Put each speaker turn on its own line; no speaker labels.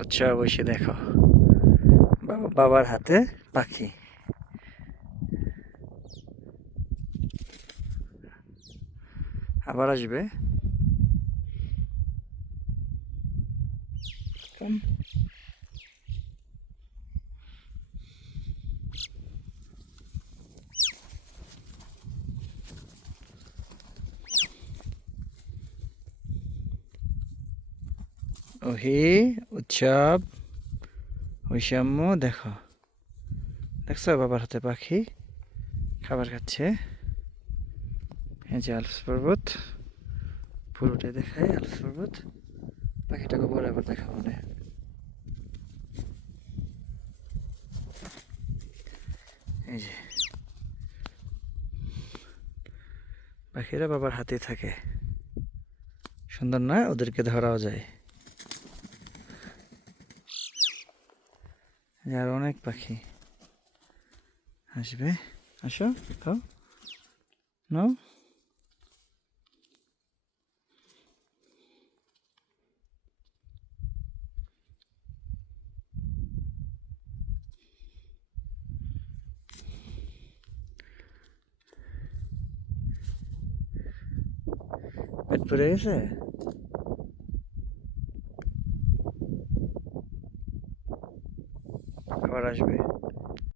আচ্ছা বসে দেখো। বাবা বাবার হাতে পাখি। আবার আসবে। ওহি উৎসব ঐশাম্য দেখো দেখছ, বাবার হাতে পাখি, খাবার খাচ্ছে। এই যে আলস পর্বত, পুরোটাই দেখায় আলস পর্বত। পাখিটাকে আবার দেখাবো না এই যে। পাখিরা বাবার হাতে থাকে। সুন্দর না? ওদেরকে ধরাও যায়। এই যে আরো অনেক পাখি আসবে আসো খাও নাও পেট ভরে গেছে garagem B